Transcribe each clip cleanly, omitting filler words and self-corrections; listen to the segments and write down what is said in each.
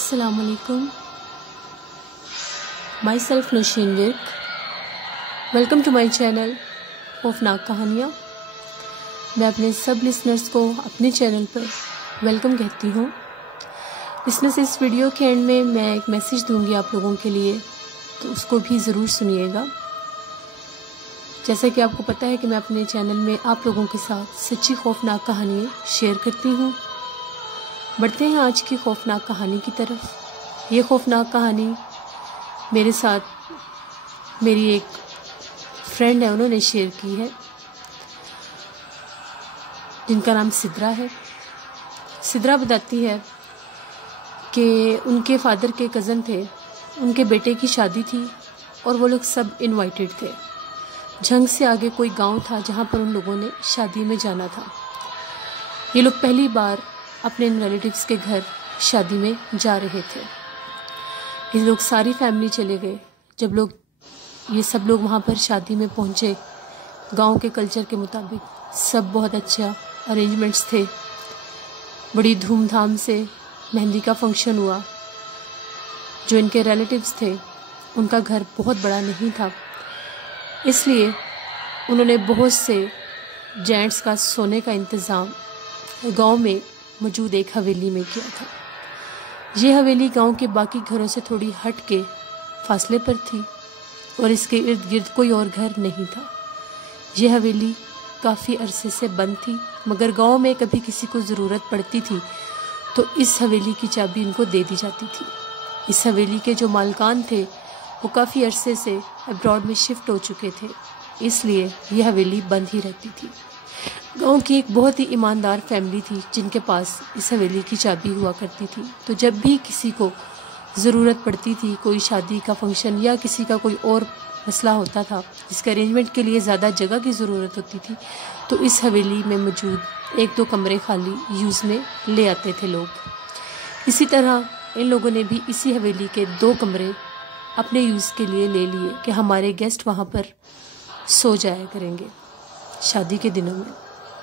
السلام علیکم. Myself Nosheen ورک. ویلکم ٹو مائی چینل خوفناک کہانیاں. میں اپنے سب لسنرز کو اپنے چینل پر ویلکم کہتی ہوں. لسنرز، اس ویڈیو کے اینڈ میں ایک میسیج دوں گی آپ لوگوں کے لیے، تو اس کو بھی ضرور سنیے گا. جیسا کہ آپ کو پتہ ہے کہ میں اپنے چینل میں آپ لوگوں کے ساتھ سچی خوفناک کہانیاں شیئر کرتی ہوں. بڑھتے ہیں آج کی خوفناک کہانی کی طرف. یہ خوفناک کہانی میرے ساتھ میری ایک فرینڈ ہے، انہوں نے شیئر کی ہے، جن کا نام سدرا ہے. سدرا بتاتی ہے کہ ان کے فادر کے کزن تھے، ان کے بیٹے کی شادی تھی اور وہ لوگ سب انوائٹڈ تھے. جھنگ سے آگے کوئی گاؤں تھا جہاں پر ان لوگوں نے شادی میں جانا تھا. یہ لوگ پہلی بار اپنے ریلیٹیوز کے گھر شادی میں جا رہے تھے. یہ لوگ ساری فیملی چلے گئے. جب یہ سب لوگ وہاں پر شادی میں پہنچے، گاؤں کے کلچر کے مطابق سب بہت اچھا ارینجمنٹس تھے. بڑی دھوم دھام سے مہندی کا فنکشن ہوا. جو ان کے ریلیٹیوز تھے ان کا گھر بہت بڑا نہیں تھا، اس لیے انہوں نے بہت سے جینٹس کا سونے کا انتظام گاؤں میں موجود ایک حویلی میں کیا تھا. یہ حویلی گاؤں کے باقی گھروں سے تھوڑی ہٹ کے فاصلے پر تھی اور اس کے ارد گرد کوئی اور گھر نہیں تھا. یہ حویلی کافی عرصے سے بند تھی، مگر گاؤں میں کبھی کسی کو ضرورت پڑتی تھی تو اس حویلی کی چابی ان کو دے دی جاتی تھی. اس حویلی کے جو مالکان تھے وہ کافی عرصے سے ابراڈ میں شفٹ ہو چکے تھے، اس لیے یہ حویلی بند ہی رہتی تھی. گاؤں کی ایک بہت ہی ایماندار فیملی تھی جن کے پاس اس حویلی کی چابی ہوا کرتی تھی. تو جب بھی کسی کو ضرورت پڑتی تھی، کوئی شادی کا فنکشن یا کسی کا کوئی اور مسئلہ ہوتا تھا جس کے ارینجمنٹ کے لیے زیادہ جگہ کی ضرورت ہوتی تھی، تو اس حویلی میں موجود ایک دو کمرے خالی یوز میں لے آتے تھے لوگ. اسی طرح ان لوگوں نے بھی اسی حویلی کے 2 کمرے اپنے یوز کے لیے لے لیے کہ ہمارے گیسٹ وہاں پر سو جایا کریں گے. شادی کے دنوں میں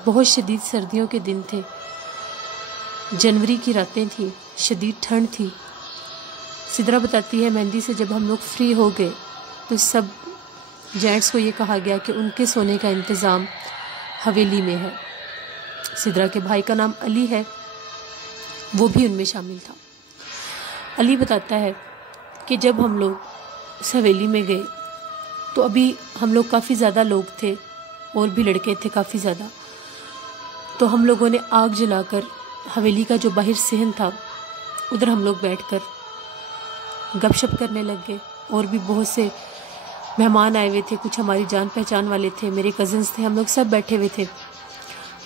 بہت شدید سردیوں کے دن تھے، جنوری کی راتیں تھیں، شدید ٹھنڈ تھی. سدرا بتاتی ہے مہندی سے جب ہم لوگ فری ہو گئے تو سب جینٹس کو یہ کہا گیا کہ ان کے سونے کا انتظام حویلی میں ہے. سدرا کے بھائی کا نام علی ہے، وہ بھی ان میں شامل تھا. علی بتاتا ہے کہ جب ہم لوگ اس حویلی میں گئے تو ابھی ہم لوگ کافی زیادہ لوگ تھے اور بھی لڑکے تھے کافی زیادہ. تو ہم لوگوں نے آگ جلا کر حویلی کا جو باہر صحن تھا ادھر ہم لوگ بیٹھ کر گپ شپ کرنے لگ گئے. اور بھی بہت سے مہمان آئے ہوئے تھے، کچھ ہماری جان پہچان والے تھے، میرے کزنس تھے، ہم لوگ سب بیٹھے ہوئے تھے،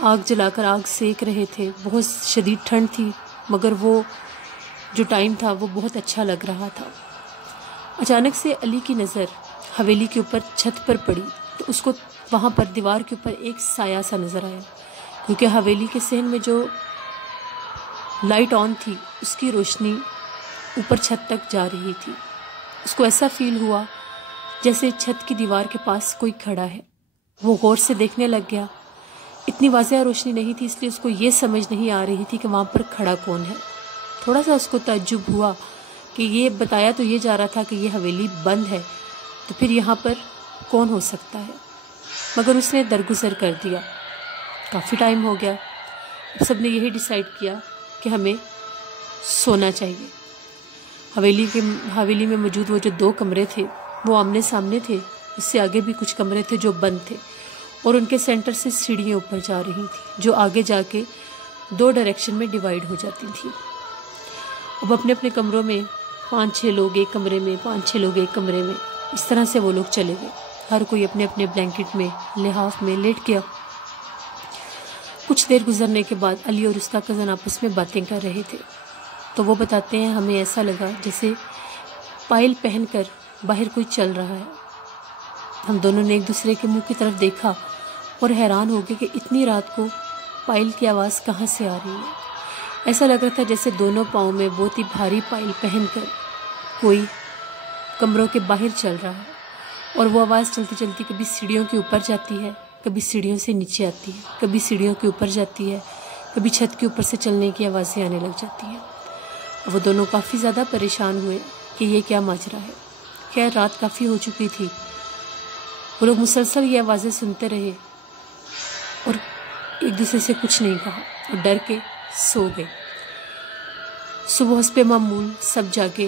آگ جلا کر آگ سیک رہے تھے. بہت شدید ٹھنڈ تھی مگر وہ جو ٹائم تھا وہ بہت اچھا لگ رہا تھا. اچانک سے علی کی نظر حویلی کے اوپر چھت پر پڑی تو اس کو وہاں پر دیوار کے اوپر ایک سایہ سا نظر آیا، کیونکہ حویلی کے صحن میں جو لائٹ آن تھی اس کی روشنی اوپر چھت تک جا رہی تھی. اس کو ایسا فیل ہوا جیسے چھت کی دیوار کے پاس کوئی کھڑا ہے. وہ غور سے دیکھنے لگ گیا. اتنی واضح روشنی نہیں تھی، اس لیے اس کو یہ سمجھ نہیں آ رہی تھی کہ وہاں پر کھڑا کون ہے. تھوڑا سا اس کو تعجب ہوا کہ یہ بتایا تو یہ جا رہا تھا کہ یہ حویلی بند ہے، تو پھر یہاں پر کون ہو سکتا ہے. مگر اس نے درگزر کر دیا. کافی ٹائم ہو گیا. سب نے یہی ڈیسائیڈ کیا کہ ہمیں سونا چاہیے. حویلی میں موجود وہ جو 2 کمرے تھے وہ آمنے سامنے تھے. اس سے آگے بھی کچھ کمرے تھے جو بند تھے اور ان کے سینٹر سے سیڑھیاں اوپر جا رہی تھیں جو آگے جا کے 2 ڈائریکشن میں ڈیوائیڈ ہو جاتی تھیں. اب اپنے اپنے کمروں میں 5-6 لوگ ایک کمرے میں، 5-6 لوگ ایک کمرے میں، اس طرح سے وہ لوگ چلے گئے. ہر کوئی اپنے اپنے بلینکٹ میں لحاف میں لیٹ گیا. کچھ دیر گزرنے کے بعد علی اور اس کا کزن آپس میں باتیں کر رہے تھے. تو وہ بتاتے ہیں ہمیں ایسا لگا جیسے پائل پہن کر باہر کوئی چل رہا ہے. ہم دونوں نے ایک دوسرے کے منہ کی طرف دیکھا اور حیران ہو گئے کہ اتنی رات کو پائل کی آواز کہاں سے آ رہی ہے. ایسا لگ رہا تھا جیسے دونوں پاؤں میں بہت ہی بھاری پائل پہن کر کوئی کمروں کے باہر چل رہا ہے. اور وہ آواز چلتی چلتی کبھی سیڑھیوں کے اوپر جاتی ہے، کبھی سیڑھیوں سے نیچے آتی ہے، کبھی سیڑھیوں کے اوپر جاتی ہے، کبھی چھت کے اوپر سے چلنے کی آوازیں آنے لگ جاتی ہیں. وہ دونوں کافی زیادہ پریشان ہوئے کہ یہ کیا ماجرا ہے۔ خیر رات کافی ہو چکی تھی، وہ لوگ مسلسل یہ آوازیں سنتے رہے اور ایک دوسرے سے کچھ نہیں کہا اور ڈر کے سو گئے۔ صبح حسب معمول سب جاگے،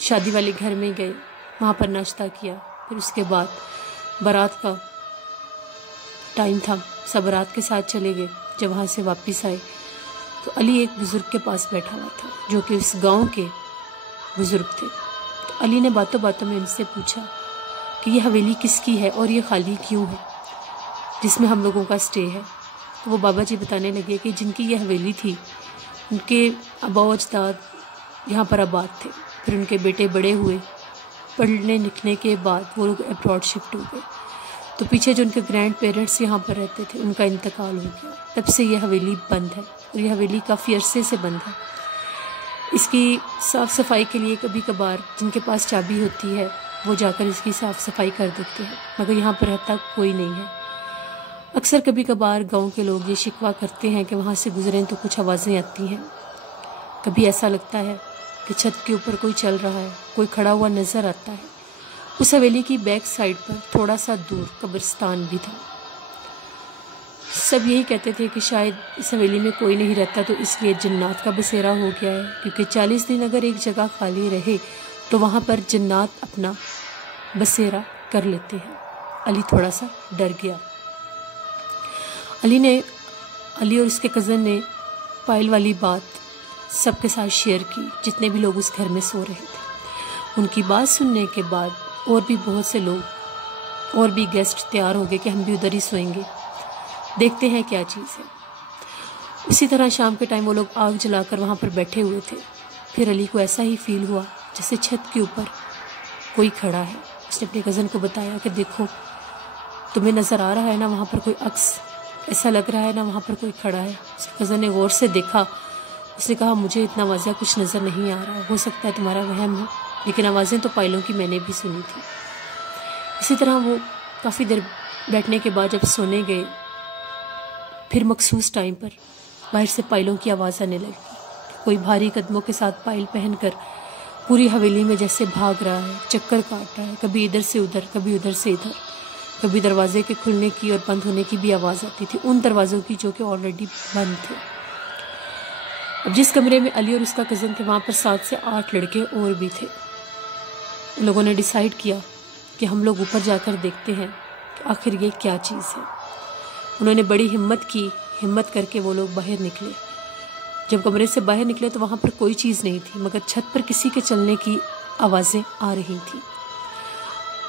شادی والے گھر میں گئے، وہاں پر ناشتہ کیا، پھر اس کے بعد بارات کا ٹائم تھا، سب بارات کے ساتھ چلے گئے۔ جب وہاں سے واپس آئے تو علی ایک بزرگ کے پاس بیٹھا ہوا تھا جو کہ اس گاؤں کے بزرگ تھے۔ تو علی نے باتوں باتوں میں ان سے پوچھا کہ یہ حویلی کس کی ہے اور یہ خالی کیوں ہے جس میں ہم لوگوں کا اسٹے ہے؟ تو وہ بابا جی بتانے لگے کہ جن کی یہ حویلی تھی ان کے آبا و اجداد یہاں پر آباد تھے، پھر ان کے بیٹے بڑے ہوئے، پڑھنے لکھنے کے بعد وہ لوگ ابراڈ شفٹ ہو گئے، تو پیچھے جو ان کے گرینڈ پیرنٹس یہاں پر رہتے تھے ان کا انتقال ہو گیا، تب سے یہ حویلی بند ہے اور یہ حویلی کافی عرصے سے بند ہے۔ اس کی صاف صفائی کے لیے کبھی کبھار جن کے پاس چابی ہوتی ہے وہ جا کر اس کی صاف صفائی کر دیتے ہیں، مگر یہاں پر رہتا کوئی نہیں ہے۔ اکثر کبھی کبھار گاؤں کے لوگ یہ شکوہ کرتے ہیں کہ وہاں سے گزریں تو کچھ آوازیں آتی ہیں، کبھی ایسا لگتا ہے کہ چھت کے اوپر کوئی چل رہا ہے، کوئی کھڑا ہوا نظر آتا ہے۔ اس حویلی کی بیک سائڈ پر تھوڑا سا دور قبرستان بھی تھا۔ سب یہی کہتے تھے کہ شاید اس حویلی میں کوئی نہیں رہتا تو اس لیے جنات کا بسیرا ہو گیا ہے، کیونکہ 40 دن اگر ایک جگہ خالی رہے تو وہاں پر جنات اپنا بسیرا کر لیتے ہیں۔ علی تھوڑا سا ڈر گیا۔ علی اور اس کے کزن نے پائل والی بات سب کے ساتھ شیئر کی، جتنے بھی لوگ اس گھر میں سو رہے تھے۔ ان کی بات سننے کے بعد اور بھی بہت سے لوگ اور بھی گیسٹ تیار ہو گئے کہ ہم بھی ادھر ہی سوئیں گے، دیکھتے ہیں کیا چیز ہے۔ اسی طرح شام کے ٹائم وہ لوگ آگ جلا کر وہاں پر بیٹھے ہوئے تھے۔ پھر علی کو ایسا ہی فیل ہوا جیسے چھت کے اوپر کوئی کھڑا ہے۔ اس نے اپنے کزن کو بتایا کہ دیکھو تمہیں نظر آ رہا ہے نا وہاں پر کوئی عکس، ایسا لگ رہا ہے نا وہاں پر کوئی کھڑا ہے۔ اس کے کزن نے غور سے دیکھا، اس نے کہا مجھے اتنا واضح کچھ نظر نہیں آ رہا، ہو سکتا ہے تمہارا وہم ہو، لیکن آوازیں تو پائلوں کی میں نے بھی سنی تھی۔ اسی طرح وہ کافی دیر بیٹھنے کے بعد جب سونے گئے، پھر مخصوص ٹائم پر باہر سے پائلوں کی آواز آنے لگی، کوئی بھاری قدموں کے ساتھ پائل پہن کر پوری حویلی میں جیسے بھاگ رہا ہے، چکر کاٹ رہا ہے، کبھی ادھر سے ادھر، کبھی ادھر سے ادھر، کبھی دروازے کے کھلنے کی اور بند ہونے کی بھی آواز آتی تھی، ان دروازوں کی جو کہ آلریڈی بند تھے۔ اب جس کمرے میں علی اور اس کا کزن تھے وہاں پر 7 سے 8 لڑکے اور بھی تھے۔ ان لوگوں نے ڈیسائیڈ کیا کہ ہم لوگ اوپر جا کر دیکھتے ہیں کہ آخر یہ کیا چیز ہے۔ انہوں نے بڑی ہمت کر کے وہ لوگ باہر نکلے۔ جب کمرے سے باہر نکلے تو وہاں پر کوئی چیز نہیں تھی، مگر چھت پر کسی کے چلنے کی آوازیں آ رہی تھیں۔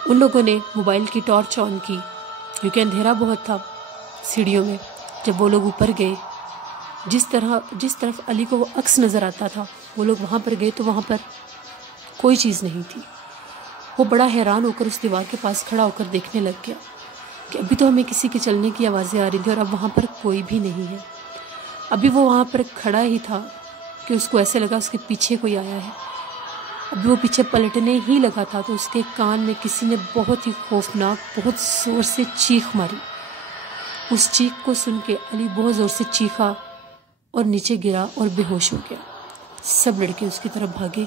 ان لوگوں نے موبائل کی ٹارچ آن کی کیونکہ اندھیرا بہت تھا سیڑھیوں میں۔ جب وہ لوگ اوپر گئے، جس طرف علی کو وہ عکس نظر آتا تھا، وہ لوگ وہاں پر گئے تو وہاں پر کوئی چیز نہیں تھی۔ وہ بڑا حیران ہو کر اس دیوار کے پاس کھڑا ہو کر دیکھنے لگ گیا کہ ابھی تو ہمیں کسی کے چلنے کی آوازیں آ رہی تھی اور اب وہاں پر کوئی بھی نہیں ہے۔ ابھی وہ وہاں پر کھڑا ہی تھا کہ اس کو ایسے لگا اس کے پیچھے کوئی آیا ہے۔ ابھی وہ پیچھے پلٹنے ہی لگا تھا تو اس کے کان میں کسی نے بہت ہی خوفناک، بہت زور سے چیخ ماری۔ اس چیخ کو سن کے علی بہت زور سے چیخا اور نیچے گرا اور بے ہوش ہو گیا۔ سب لڑکے اس کی طرف بھاگے،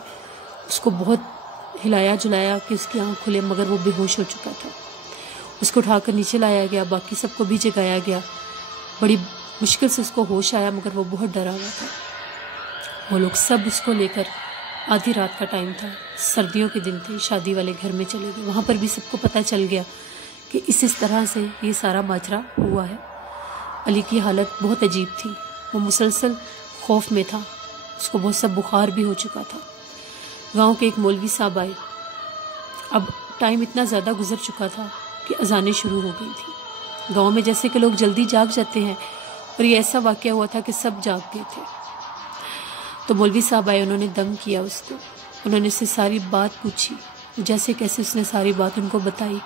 اس کو بہت ہلایا جلایا کہ اس کی آنکھ کھلے، مگر وہ بے ہوش ہو چکا تھا۔ اس کو اٹھا کر نیچے لایا گیا، باقی سب کو بھی جگایا گیا۔ بڑی مشکل سے اس کو ہوش آیا، مگر وہ بہت ڈرا ہوا تھا۔ وہ لوگ سب اس کو لے کر، آدھی رات کا ٹائم تھا، سردیوں کے دن تھے، شادی والے گھر میں چلے گئے۔ وہاں پر بھی سب کو پتہ چل گیا کہ اس طرح سے یہ سارا ماجرا ہوا ہے۔ علی کی حالت بہت عجیب تھی، وہ مسلسل خوف میں تھا، اس کو بہت سا بخار بھی ہو چکا تھا۔ گاؤں کے ایک مولوی صاحب آئے۔ اب ٹائم اتنا زیادہ گزر چکا تھا کہ اذانیں شروع ہو گئی تھی۔ گاؤں میں جیسے کہ لوگ جلدی جاگ جاتے ہیں، اور یہ ایسا واقعہ ہوا تھا کہ سب جاگ گئے تھے۔ تو مولوی صاحب آئے، انہوں نے دم کیا اس کو، انہوں نے اس سے ساری بات پوچھی، جیسے کیسے اس نے ساری بات ان کو بتائی۔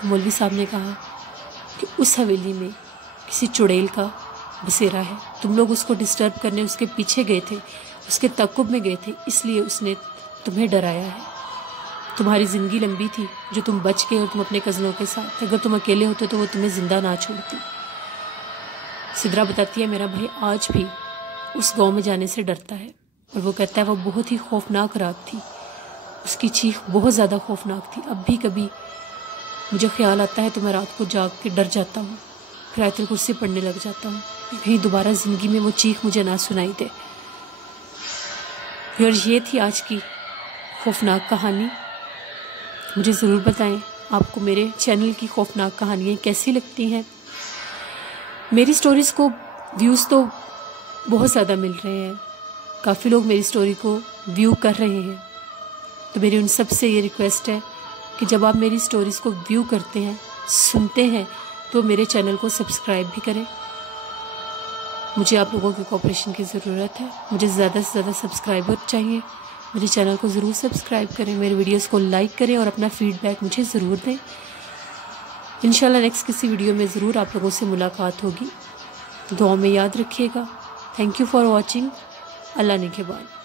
تو مولوی صاحب نے کہا کہ اس حویلی میں کسی چڑیل کا بسیرا ہے، تم لوگ اس کو ڈسٹرب کرنے اس کے پیچھے گئے تھے، اس کے تعقب میں گئے تھے، اس لیے اس نے تمہیں ڈرایا ہے۔ تمہاری زندگی لمبی تھی جو تم بچ گئے اور تم اپنے کزنوں کے ساتھ، اگر تم اکیلے ہوتے تو وہ تمہیں زندہ نہ چھوڑتی۔ سدرا بتاتی ہے میرا بھائی آج بھی اس گاؤں میں جانے سے ڈرتا ہے، اور وہ کہتا ہے وہ بہت ہی خوفناک رات تھی، اس کی چیخ بہت زیادہ خوفناک تھی۔ اب بھی کبھی مجھے خیال آتا ہے تو میں رات کو جاگ کے ڈر جاتا ہوں، پھر آیت الکرسی پڑھنے لگ جاتا ہوں کہ کہیں دوبارہ زندگی میں وہ چیخ مجھے نہ سنائی دے۔ اور یہ تھی آج کی خوفناک کہانی۔ مجھے ضرور بتائیں آپ کو میرے چینل کی خوفناک کہانیاں کیسی لگتی ہیں۔ میری سٹوریز کو ویوز تو بہت زیادہ مل رہے ہیں، کافی لوگ میری سٹوری کو ویو کر رہے ہیں، تو میری ان سب سے یہ ریکویسٹ ہے کہ جب آپ میری سٹوریز کو ویو کرتے ہیں، سنتے ہیں، تو میرے چینل کو سبسکرائب بھی کریں۔ مجھے آپ لوگوں کی کوآپریشن کی ضرورت ہے، مجھے زیادہ سے زیادہ سبسکرائبر چاہیے۔ میرے چینل کو ضرور سبسکرائب کریں، میرے ویڈیوز کو لائک کریں اور اپنا فیڈ بیک مجھے ضرور دیں۔ انشاءاللہ نیکسٹ کسی ویڈیو میں ضرور آپ لوگوں سے ملاقات ہوگی۔ دعاؤں میں یاد رکھیے گا۔ Thank you for watching. اللہ نگہبان۔